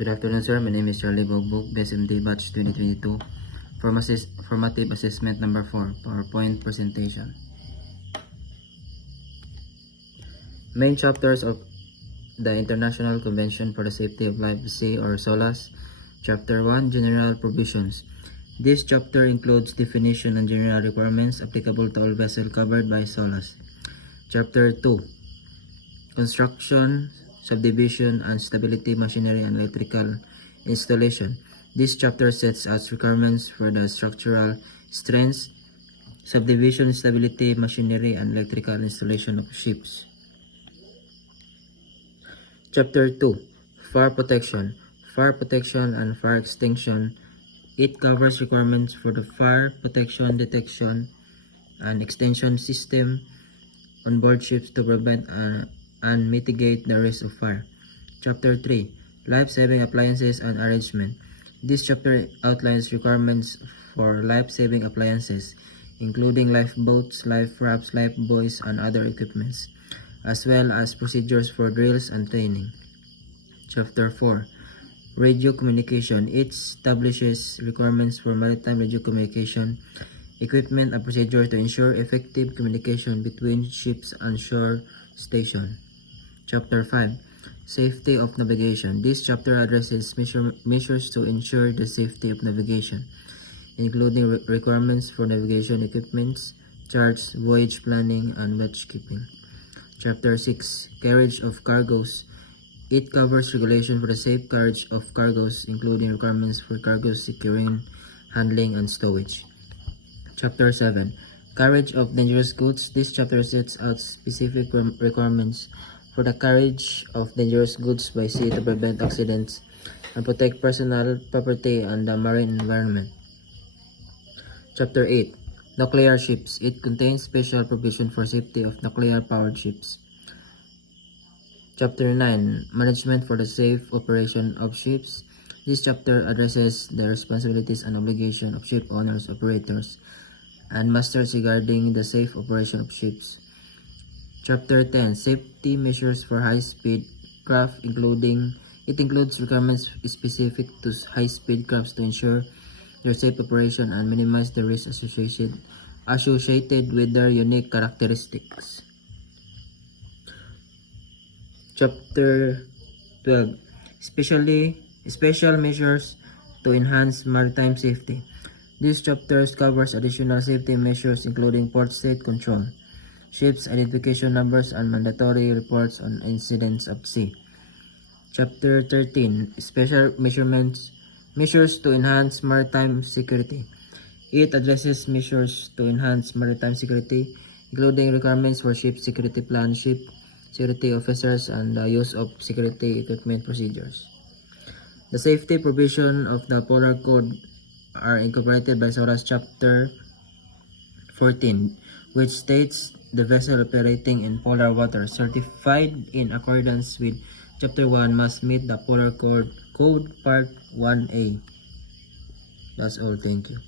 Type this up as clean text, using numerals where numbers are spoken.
Good afternoon, sir. My name is Charlie Bogbog, BSMD Batch 2022. Formative Assessment Number 4, PowerPoint Presentation. Main chapters of the International Convention for the Safety of Life Sea or SOLAS. Chapter 1, General Provisions. This chapter includes definition and general requirements applicable to all vessels covered by SOLAS. Chapter 2, Construction, Subdivision, and Stability Machinery and Electrical Installation. This chapter sets out requirements for the structural strengths, subdivision, stability, machinery, and electrical installation of ships. Chapter 2, Fire Protection. Fire Protection and Fire Extinction. It covers requirements for the fire protection, detection, and extinction system on board ships to prevent and mitigate the risk of fire. Chapter 3, Life-Saving Appliances and Arrangement. This chapter outlines requirements for life-saving appliances, including lifeboats, life rafts, lifebuoys, and other equipments, as well as procedures for drills and training. Chapter 4, Radio Communication. It establishes requirements for maritime radio communication, equipment, and procedures to ensure effective communication between ships and shore station. Chapter 5, Safety of Navigation. This chapter addresses measures to ensure the safety of navigation, including requirements for navigation equipments, charts, voyage planning, and watch keeping. Chapter 6, Carriage of Cargoes. It covers regulation for the safe carriage of cargoes, including requirements for cargo securing, handling, and stowage. Chapter 7, Carriage of Dangerous Goods. This chapter sets out specific requirements for the carriage of dangerous goods by sea to prevent accidents and protect personal property and the marine environment. Chapter 8, Nuclear Ships. It contains special provision for safety of nuclear-powered ships. Chapter 9, Management for the Safe Operation of Ships. This chapter addresses the responsibilities and obligations of ship owners, operators, and masters regarding the safe operation of ships. Chapter 10, Safety Measures for High-Speed Craft. It includes requirements specific to high-speed crafts to ensure their safe operation and minimize the risks associated with their unique characteristics. Chapter 12, Special Measures to Enhance Maritime Safety. This chapter covers additional safety measures including port state control, ships identification numbers, and mandatory reports on incidents at sea. Chapter 13, Special Measures to Enhance Maritime Security. It addresses measures to enhance maritime security, including requirements for ship security plan, ship security officers, and the use of security equipment procedures. The safety provision of the Polar Code are incorporated by SOLAS Chapter 14, which states the vessel operating in polar water certified in accordance with Chapter 1 must meet the Polar Code Part 1A. That's all. Thank you.